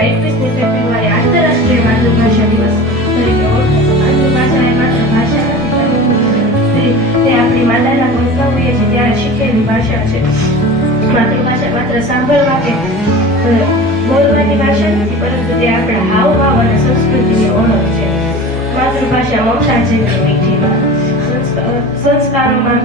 વર્ષમાં 21મી ફેબ્રુઆરી આંતરરાષ્ટ્રીય માતૃભાષા દિવસ તરીકે ઓળખાય છે। માતૃભાષા એ માત્ર ભાષા નથી, પરંતુ તે આપણી માતાના ગર્ભમાં હોઈએ છીએ ત્યારે શીખેલી ભાષા છે। માતૃભાષા માત્ર સાંભળવા કે બોલવાની ભાષા નથી, પરંતુ તે આપણા હાવભાવ અને સંસ્કૃતિની ઓળખ છે। માતૃભાષા મમતા જેવી મીઠી સંસ્કારોમાં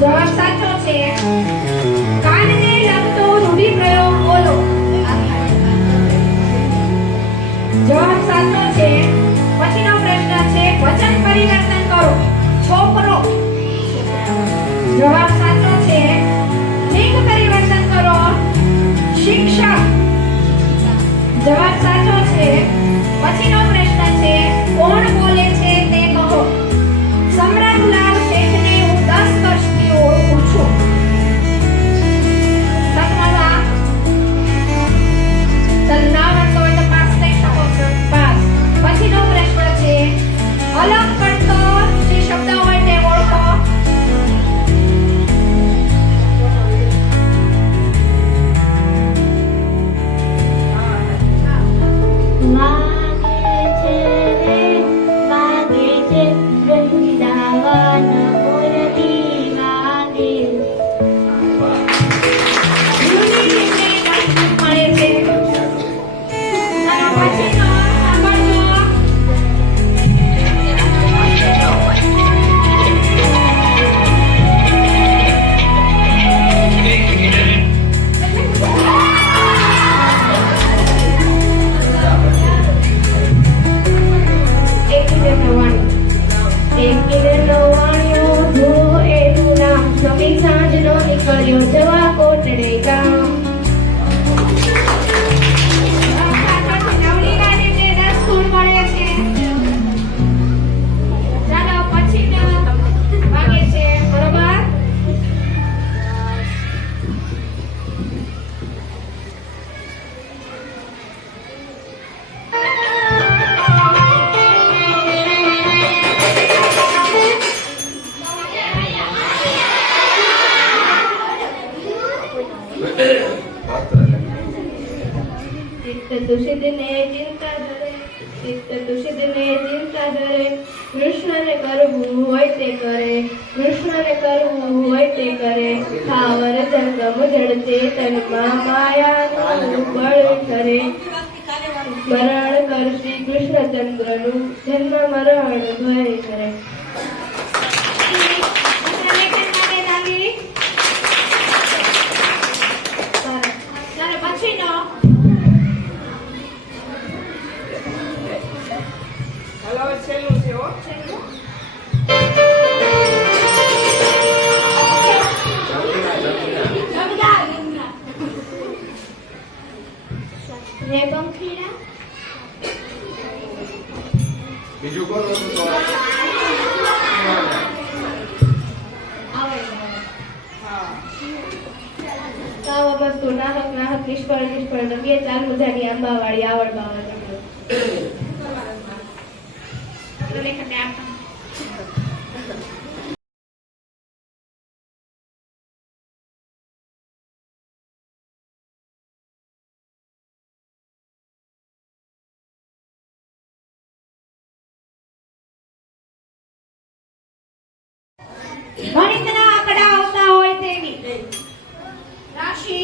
જવાબ સાચો છે। કાનને લગતો રૂઢિપ્રયોગ બોલો। જવાબ સાચો છે। પછીનો પ્રશ્ન છે વચન પરિવર્તન કરો। છોકરો। જવાબ સાચો છે। લિંગ પરિવર્તન કરો। શિક્ષક। જવાબ સાચો છે। પછીનો પ્રશ્ન છે કોણ બોલે છે તે કહો। સમ્રાટલાલ શેઠને હું 10 વર્ષથી ઓળખું છું। સતમામાં તને ના આવડતો હોય તો પાસ થઈ શકો છો। પાસ। પછીનો પ્રશ્ન છે અલગ પડતો જે શબ્દ હોય તે ઓળખો। જવા કોટડે ગામ। નવની ગાડી 10 ગુણ મળે છે। ચાલો પછી વાગે છે બરોબર। ચિત્ત દુષિતને ચિંતા ધરે કૃષ્ણને કરવું હોય તે કરે। કૃષ્ણને કરવું હોય તે કરે। ખાવર જંગમ જડ ચેતનમાં માયાનું બળ કરે। સ્મરણ કર શ્રી કૃષ્ણચંદ્રનું જન્મ મરણ ભય કરે। પછીનો છેલ્લું છે હો છેલ્લું। રે પંખીડા બીજું કોણ વસ્તુ નાહક નાહક નિષ્ફળ નિષ્ફળ બે 4 મજાની આંબાવાળી આવડ બાવળ ગણિતના આંકડા આવતા હોય તેવી રાશિ